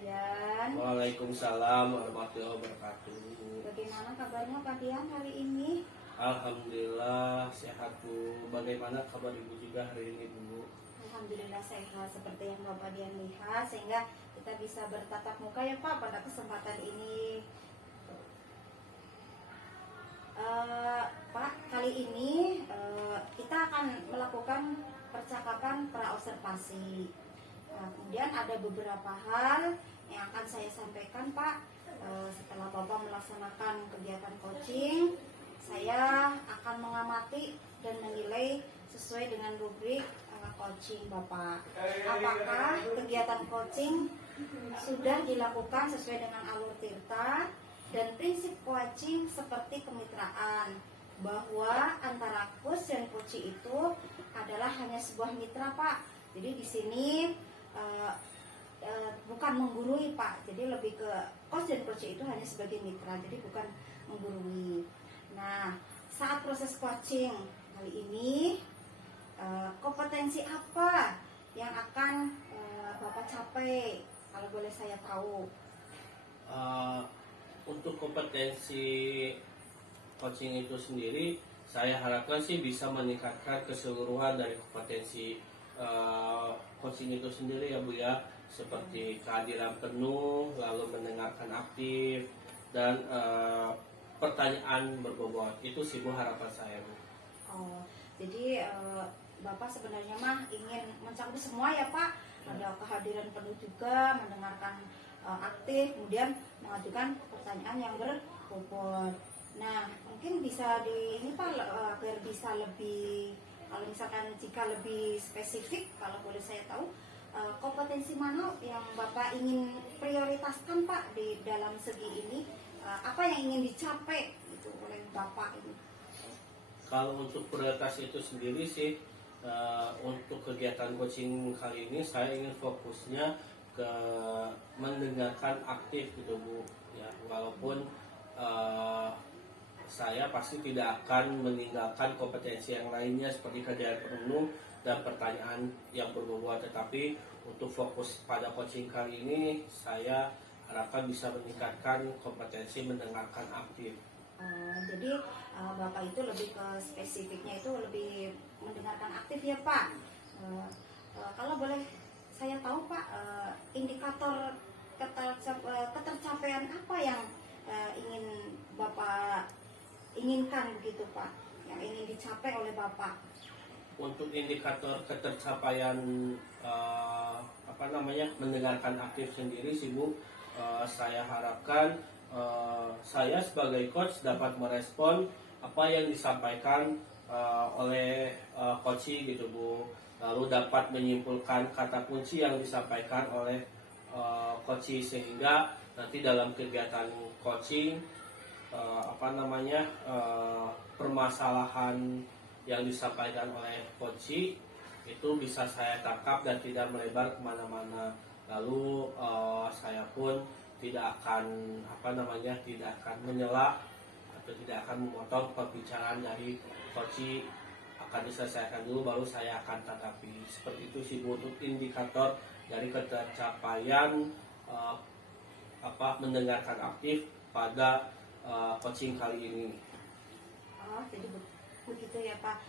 Dian. Waalaikumsalam warahmatullahi wabarakatuh. Bagaimana kabarnya Pak Dian hari ini? Alhamdulillah sehat Bu. Bagaimana kabar Ibu juga hari ini Bu? Alhamdulillah sehat seperti yang Bapak Dian lihat, sehingga kita bisa bertatap muka ya Pak pada kesempatan ini. Pak, kali ini kita akan melakukan percakapan pra-observasi. Kemudian ada beberapa hal yang akan saya sampaikan Pak. Setelah Bapak melaksanakan kegiatan coaching, saya akan mengamati dan menilai sesuai dengan rubrik coaching Bapak. Apakah kegiatan coaching sudah dilakukan sesuai dengan alur tirta dan prinsip coaching seperti kemitraan, bahwa antara coach dan coachee itu adalah hanya sebuah mitra Pak. Jadi di sini bukan menggurui Pak, jadi lebih ke coach dan coachee itu hanya sebagai mitra, jadi bukan menggurui. Nah, saat proses coaching kali ini, kompetensi apa yang akan Bapak capai, kalau boleh saya tahu? Untuk kompetensi coaching itu sendiri, saya harapkan sih bisa meningkatkan keseluruhan dari kompetensi coaching itu sendiri ya Bu ya, seperti kehadiran penuh, lalu mendengarkan aktif, dan pertanyaan berbobot. Itu sih Bu harapan saya Bu. Jadi Bapak sebenarnya mah ingin mencakup semua ya Pak. Ada kehadiran penuh juga, mendengarkan aktif, kemudian mengajukan pertanyaan yang berbobot. Nah, mungkin bisa di ini Pak, agar bisa lebih, kalau misalkan jika lebih spesifik, kalau boleh saya tahu, kompetensi mana yang Bapak ingin prioritaskan Pak di dalam segi ini? Apa yang ingin dicapai itu oleh Bapak ini? Kalau untuk prioritas itu sendiri sih, untuk kegiatan coaching kali ini saya ingin fokusnya ke mendengarkan aktif gitu Bu ya, walaupun saya pasti tidak akan meninggalkan kompetensi yang lainnya seperti kehadiran penuh dan pertanyaan yang berbobot, tetapi untuk fokus pada coaching kali ini saya harapkan bisa meningkatkan kompetensi mendengarkan aktif. Jadi Bapak itu lebih ke spesifiknya itu lebih mendengarkan aktif ya Pak. Kalau boleh saya tahu Pak, indikator ketercapaian apa yang ingin Bapak inginkan begitu Pak, yang ingin dicapai oleh Bapak? Untuk indikator ketercapaian mendengarkan aktif sendiri sih Bu, saya harapkan saya sebagai coach dapat merespon apa yang disampaikan oleh coaching gitu Bu, lalu dapat menyimpulkan kata kunci yang disampaikan oleh coaching, sehingga nanti dalam kegiatan coaching permasalahan yang disampaikan oleh coaching itu bisa saya tangkap dan tidak melebar kemana-mana. Lalu saya pun tidak akan menyela atau tidak akan memotong pembicaraan dari coaching, akan diselesaikan dulu baru saya akan tanggapi. Seperti itu sih Bu, untuk indikator dari ketercapaian mendengarkan aktif pada coaching kali ini. Jadi begitu ya Pak.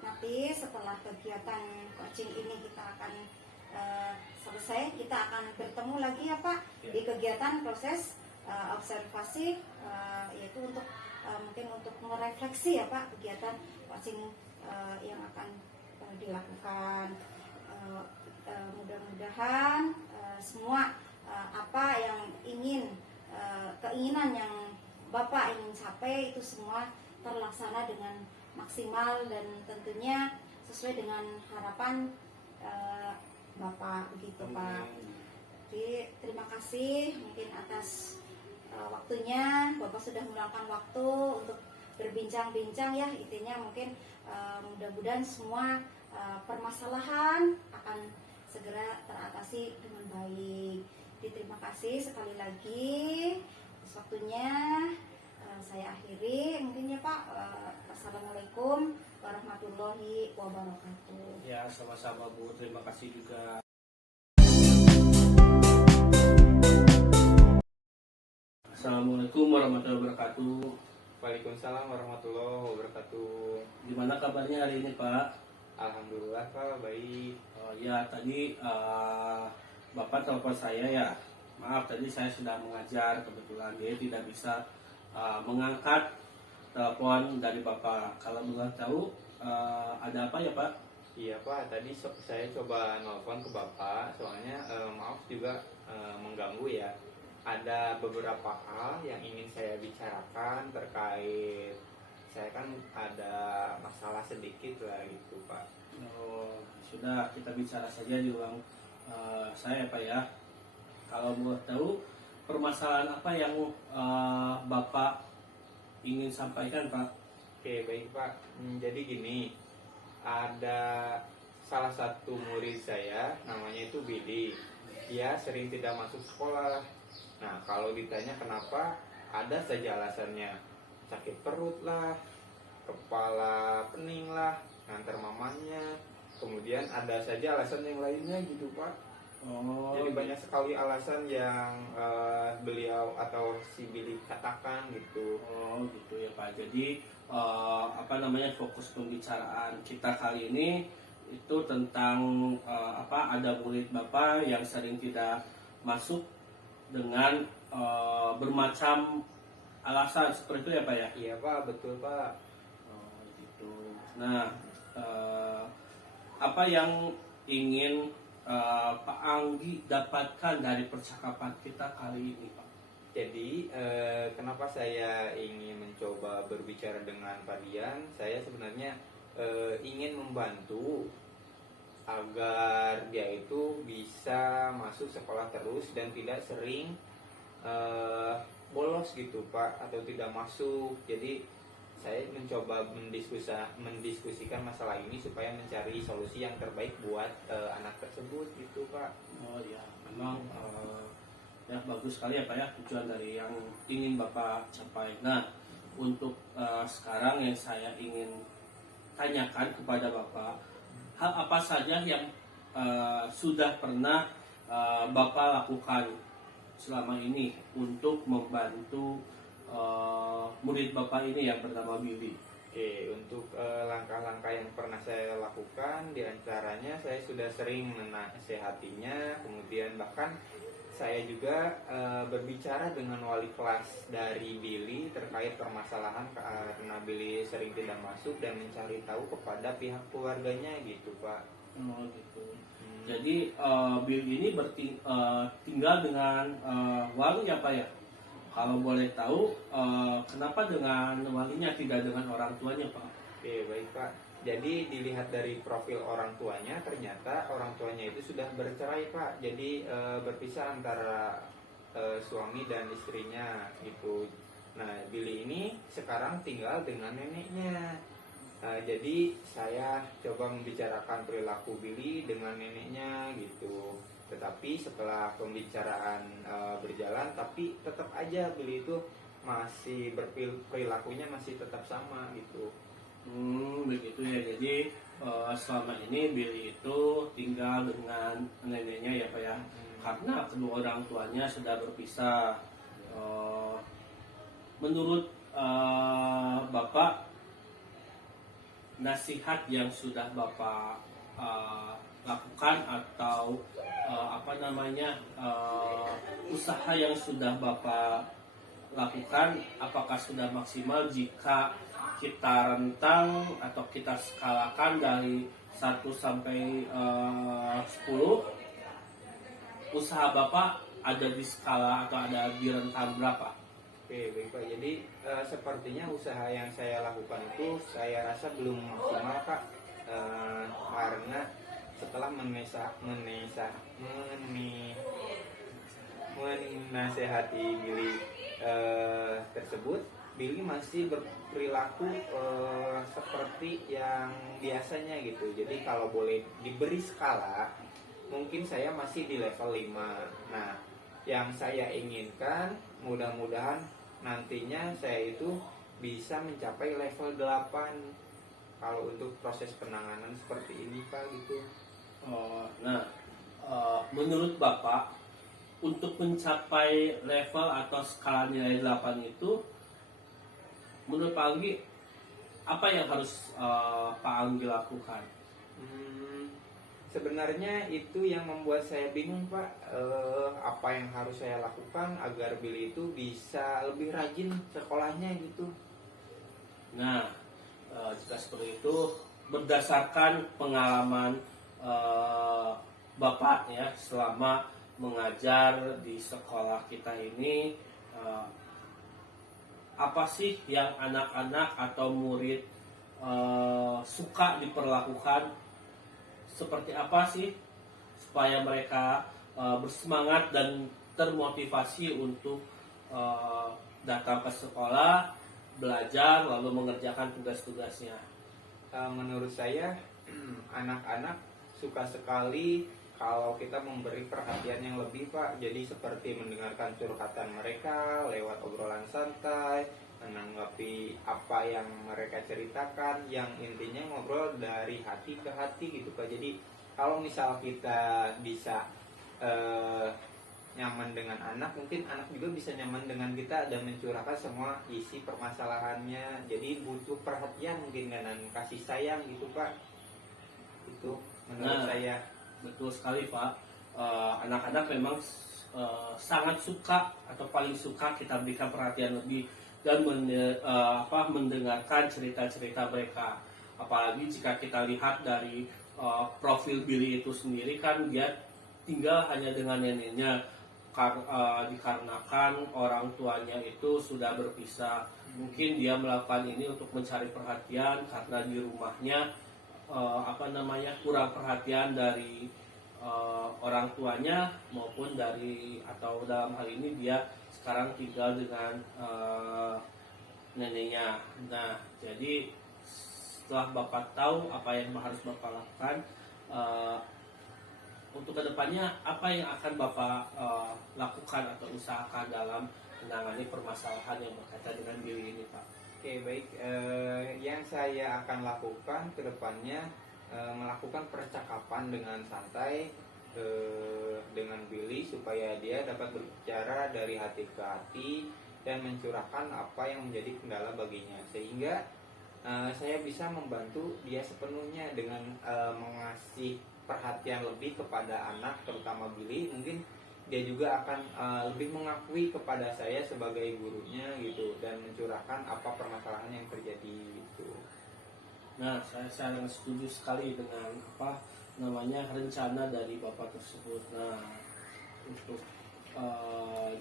Nanti setelah kegiatan coaching ini kita akan selesai, kita akan bertemu lagi ya Pak di kegiatan proses observasi, yaitu untuk mungkin untuk merefleksi ya Pak kegiatan coaching yang akan dilakukan. Mudah-mudahan semua apa yang keinginan yang Bapak ingin capai itu semua terlaksana dengan maksimal dan tentunya sesuai dengan harapan Bapak begitu Pak. Jadi terima kasih mungkin atas waktunya. Bapak sudah meluangkan waktu untuk berbincang-bincang ya, intinya mungkin mudah-mudahan semua permasalahan akan segera teratasi dengan baik. Jadi terima kasih sekali lagi atas waktunya. Saya akhiri mungkin ya Pak. Assalamualaikum warahmatullahi wabarakatuh. Ya, sama-sama Bu. Terima kasih juga. Assalamualaikum warahmatullahi wabarakatuh. Waalaikumsalam warahmatullahi wabarakatuh. Gimana kabarnya hari ini Pak? Alhamdulillah Pak, baik. Oh, ya tadi Bapak telepon saya ya. Maaf tadi saya sedang mengajar, kebetulan dia tidak bisa mengangkat telepon dari Bapak. Kalau boleh tahu ada apa ya Pak? Iya Pak, tadi saya coba nelfon ke Bapak, soalnya maaf juga mengganggu ya. Ada beberapa hal yang ingin saya bicarakan terkait saya kan ada masalah sedikit lah gitu Pak. Oh, sudah kita bicara saja di ruang saya Pak ya. Kalau boleh tahu permasalahan apa yang Bapak ingin sampaikan Pak? Oke baik Pak. Jadi gini, ada salah satu murid saya namanya itu Billy. Dia sering tidak masuk sekolah. Nah kalau ditanya kenapa, ada saja alasannya. Sakit perut lah, kepala pening lah, nganter mamanya. Kemudian ada saja alasan yang lainnya gitu Pak. Oh, Jadi banyak sekali alasan yang beliau atau si Billy katakan gitu. Oh gitu ya Pak. Jadi fokus pembicaraan kita kali ini itu tentang ada murid Bapak yang sering tidak masuk dengan bermacam alasan seperti itu ya Pak ya. Iya Pak, betul Pak. Oh gitu. Nah apa yang ingin Pak Anggi dapatkan dari percakapan kita kali ini Pak? Jadi kenapa saya ingin mencoba berbicara dengan Pak Dian? Saya sebenarnya ingin membantu agar dia itu bisa masuk sekolah terus dan tidak sering bolos gitu Pak, atau tidak masuk. Jadi saya mencoba mendiskusikan masalah ini supaya mencari solusi yang terbaik buat anak tersebut gitu Pak. Oh ya, memang ya bagus sekali ya Pak ya tujuan dari yang ingin Bapak capai. Nah, untuk sekarang yang saya ingin tanyakan kepada Bapak, hal apa saja yang sudah pernah Bapak lakukan selama ini untuk membantu murid Bapak ini yang bernama Billy? Oke, untuk langkah-langkah yang pernah saya lakukan, diantaranya saya sudah sering menasehatinya, kemudian bahkan saya juga berbicara dengan wali kelas dari Billy terkait permasalahan karena Billy sering tidak masuk dan mencari tahu kepada pihak keluarganya gitu Pak. Oh gitu. Jadi Billy ini tinggal dengan wali ya Pak ya? Kalau boleh tahu kenapa dengan walinya tidak dengan orang tuanya Pak? Oke, baik Pak. Jadi dilihat dari profil orang tuanya, ternyata orang tuanya itu sudah bercerai Pak. Jadi berpisah antara suami dan istrinya gitu. Nah, Billy ini sekarang tinggal dengan neneknya. Jadi saya coba membicarakan perilaku Billy dengan neneknya gitu. Tetapi setelah pembicaraan berjalan, tapi tetap aja Billy itu masih perilakunya masih tetap sama gitu. Begitu ya. Jadi selama ini Billy itu tinggal dengan neneknya ya Pak ya. Karena kedua orang tuanya sudah berpisah. Menurut Bapak, nasihat yang sudah Bapak lakukan atau usaha yang sudah Bapak lakukan, apakah sudah maksimal jika kita rentang atau kita skalakan dari 1 sampai 10, usaha Bapak ada di skala atau ada di rentang berapa? Oke, baik Pak. Jadi sepertinya usaha yang saya lakukan itu saya rasa belum maksimal Pak, karena setelah menasehati Billy tersebut, Billy masih berperilaku seperti yang biasanya gitu. Jadi kalau boleh diberi skala, mungkin saya masih di level 5. Nah, yang saya inginkan mudah-mudahan nantinya saya itu bisa mencapai level 8 kalau untuk proses penanganan seperti ini Pak gitu. Nah, menurut Bapak untuk mencapai level atau skala nilai 8 itu, menurut Pak Anggi, apa yang harus Pak Anggi lakukan? Sebenarnya itu yang membuat saya bingung, Pak. Apa yang harus saya lakukan agar Billy itu bisa lebih rajin sekolahnya gitu? Nah, jika seperti itu, berdasarkan pengalaman Bapak ya selama mengajar di sekolah kita ini, apa sih yang anak-anak atau murid suka diperlakukan, seperti apa sih supaya mereka bersemangat dan termotivasi untuk datang ke sekolah, belajar lalu mengerjakan tugas-tugasnya. Menurut saya anak-anak suka sekali kalau kita memberi perhatian yang lebih, Pak. Jadi seperti mendengarkan curhatan mereka lewat obrolan santai, menanggapi apa yang mereka ceritakan, yang intinya ngobrol dari hati ke hati gitu, Pak. Jadi kalau misal kita bisa nyaman dengan anak, mungkin anak juga bisa nyaman dengan kita dan mencurahkan semua isi permasalahannya. Jadi butuh perhatian mungkin dan kasih sayang gitu, Pak. Itu menurut saya. Betul sekali, Pak. Anak-anak memang sangat suka atau paling suka kita berikan perhatian lebih dan mendengarkan cerita-cerita mereka. Apalagi jika kita lihat dari profil Billy itu sendiri, kan dia tinggal hanya dengan neneknya, dikarenakan orang tuanya itu sudah berpisah. Mungkin dia melakukan ini untuk mencari perhatian karena di rumahnya kurang perhatian dari orang tuanya maupun dari, atau dalam hal ini dia sekarang tinggal dengan neneknya. Nah, jadi setelah Bapak tahu apa yang harus Bapak lakukan, untuk kedepannya apa yang akan Bapak lakukan atau usahakan dalam menangani permasalahan yang berkaitan dengan Billy ini, Pak? Oke, baik. Yang saya akan lakukan ke depannya, melakukan percakapan dengan santai dengan Billy supaya dia dapat berbicara dari hati ke hati dan mencurahkan apa yang menjadi kendala baginya, sehingga saya bisa membantu dia sepenuhnya dengan mengasih perhatian lebih kepada anak, terutama Billy. Mungkin dia juga akan lebih mengakui kepada saya sebagai gurunya gitu, dan mencurahkan apa permasalahan yang terjadi gitu. Nah, saya sangat setuju sekali dengan rencana dari Bapak tersebut. Nah, untuk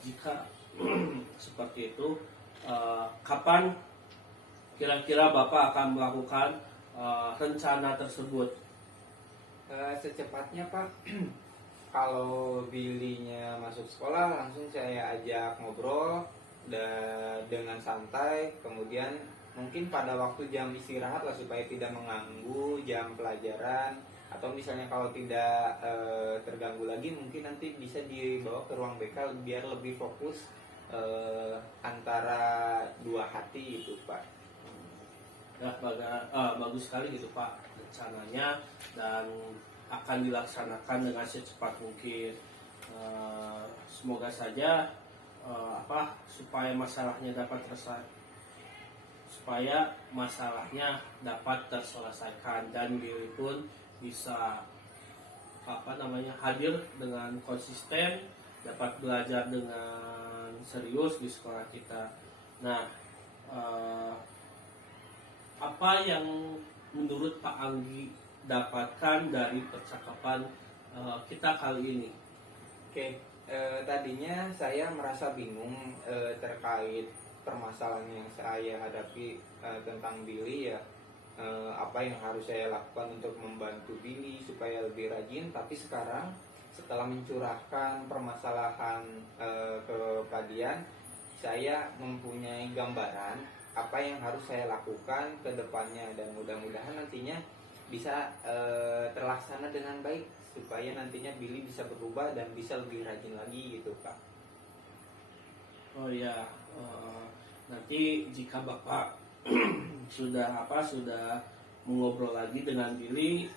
jika seperti itu, kapan kira-kira Bapak akan melakukan rencana tersebut? Secepatnya, Pak. Kalau Billy-nya masuk sekolah, langsung saya ajak ngobrol dengan santai. Kemudian mungkin pada waktu jam istirahat lah, supaya tidak mengganggu jam pelajaran. Atau misalnya kalau tidak terganggu lagi, mungkin nanti bisa dibawa ke ruang BK biar lebih fokus antara dua hati itu, Pak. Ya, bagus sekali gitu, Pak, rencananya, dan akan dilaksanakan dengan secepat mungkin. Semoga saja supaya masalahnya dapat terselesaikan dan Billy pun bisa hadir dengan konsisten, dapat belajar dengan serius di sekolah kita. Nah, apa yang menurut Pak Anggi dapatkan dari percakapan kita kali ini? Oke, tadinya saya merasa bingung terkait permasalahan yang saya hadapi tentang Billy ya. Apa yang harus saya lakukan untuk membantu Billy supaya lebih rajin. Tapi sekarang setelah mencurahkan permasalahan ke Pak Dian, saya mempunyai gambaran apa yang harus saya lakukan ke depannya, dan mudah-mudahan nantinya bisa terlaksana dengan baik supaya nantinya Billy bisa berubah dan bisa lebih rajin lagi gitu, Pak. Oh ya, nanti jika Bapak sudah mengobrol lagi dengan Billy,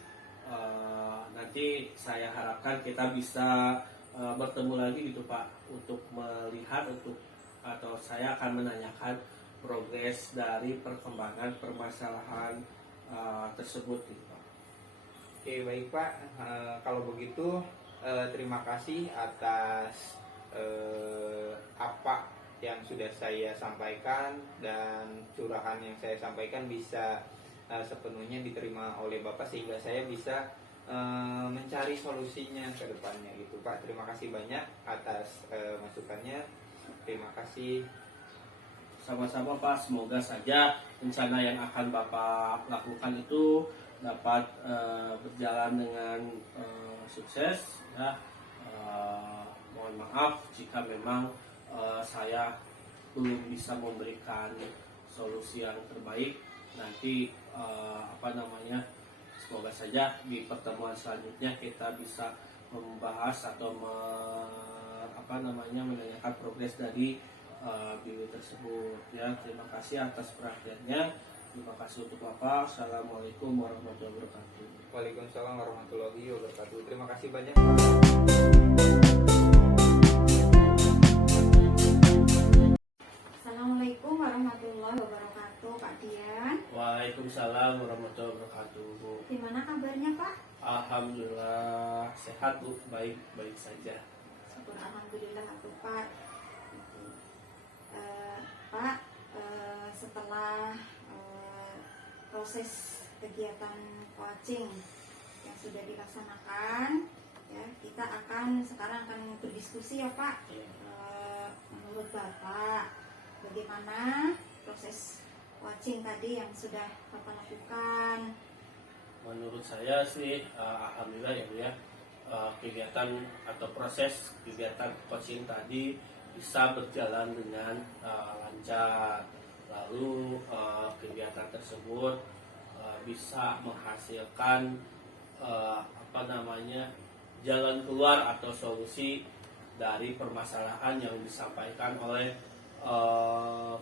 nanti saya harapkan kita bisa bertemu lagi gitu Pak untuk melihat atau saya akan menanyakan progres dari perkembangan permasalahan tersebut gitu Pak. Oke, baik Pak. Kalau begitu terima kasih atas apa yang sudah saya sampaikan, dan curahan yang saya sampaikan bisa sepenuhnya diterima oleh Bapak sehingga saya bisa mencari solusinya ke depannya gitu Pak. Terima kasih banyak atas masukannya. Terima kasih. Sama-sama Pak, semoga saja rencana yang akan Bapak lakukan itu dapat berjalan dengan sukses ya. Mohon maaf jika memang saya belum bisa memberikan solusi yang terbaik. Nanti semoga saja di pertemuan selanjutnya kita bisa membahas atau menanyakan progres dari BW tersebut ya. Terima kasih atas perhatiannya. Terima kasih untuk Bapak. Assalamualaikum warahmatullahi wabarakatuh. Waalaikumsalam warahmatullahi wabarakatuh. Terima kasih banyak Pak. Assalamualaikum warahmatullahi wabarakatuh, Pak Dian. Waalaikumsalam warahmatullahi wabarakatuh. Gimana kabarnya, Pak? Alhamdulillah sehat Bu, baik saja. Syukur alhamdulillah aku, Pak. Pak, setelah proses kegiatan coaching yang sudah dilaksanakan, ya kita sekarang akan berdiskusi ya Pak. Menurut Bapak, bagaimana proses coaching tadi yang sudah Bapak lakukan? Menurut saya sih alhamdulillah ya Bu ya, kegiatan atau proses kegiatan coaching tadi bisa berjalan dengan lancar. Lalu kegiatan tersebut bisa menghasilkan jalan keluar atau solusi dari permasalahan yang disampaikan oleh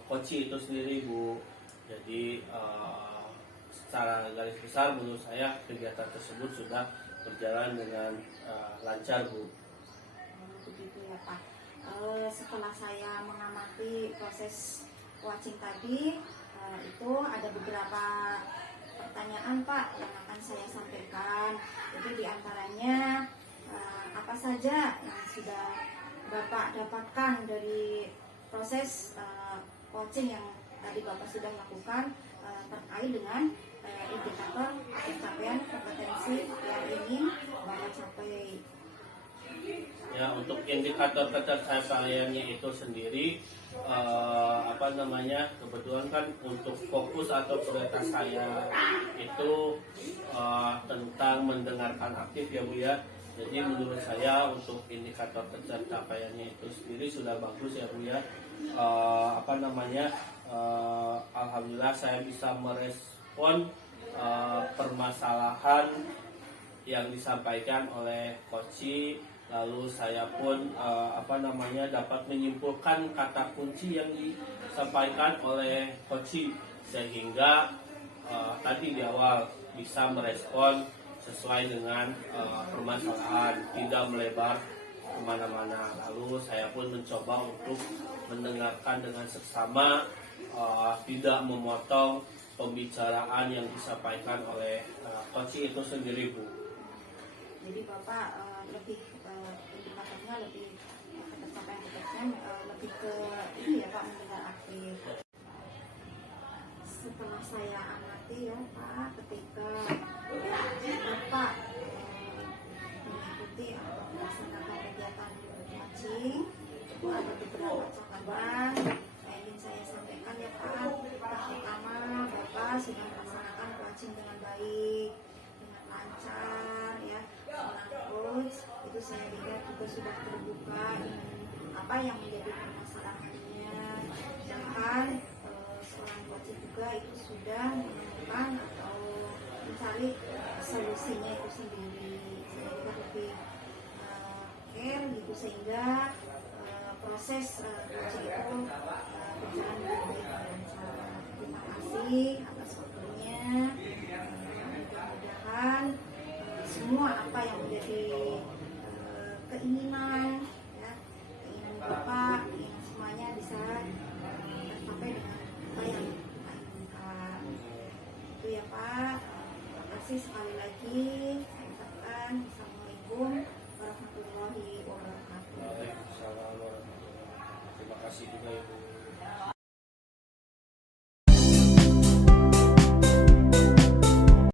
coach itu sendiri Bu. Jadi secara garis besar menurut saya kegiatan tersebut sudah berjalan dengan lancar Bu. Begitu ya Pak. Setelah saya mengamati proses coaching tadi, itu ada beberapa pertanyaan Pak yang akan saya sampaikan. Jadi diantaranya apa saja yang sudah Bapak dapatkan dari proses coaching yang tadi Bapak sudah lakukan terkait dengan indikator pencapaian kompetensi yang ingin Bapak capai. Ya, untuk indikator pencapaiannya itu sendiri kebetulan kan untuk fokus atau prioritas saya itu tentang mendengarkan aktif ya Bu ya. Jadi menurut saya untuk indikator pencapaiannya itu sendiri sudah bagus ya Bu ya. Alhamdulillah saya bisa merespon permasalahan yang disampaikan oleh coach. Lalu saya pun dapat menyimpulkan kata kunci yang disampaikan oleh coach, sehingga tadi di awal bisa merespon sesuai dengan permasalahan, tidak melebar kemana-mana. Lalu saya pun mencoba untuk mendengarkan dengan seksama, tidak memotong pembicaraan yang disampaikan oleh coach itu sendiri Bu. Jadi Bapak lebih indikatornya lebih pencapaian lebih ke ini ya Pak, mendengar aktif. Setelah saya amati ya Pak, ketika Bapak mengikuti atau melaksanakan kegiatan coaching, itu ada beberapa catatan yang ingin saya sampaikan ya Pak. Pertama, Bapak sudah melaksanakan coaching dengan baik, dengan lancar ya. Coach itu saya lihat juga sudah terbuka dengan apa yang menjadi permasalahannya, bahkan seorang coach juga itu sudah menemukan atau mencari solusinya itu sendiri. Saya juga lebih care gitu sehingga proses coaching itu berjalan dengan baik dan lancar. Terima kasih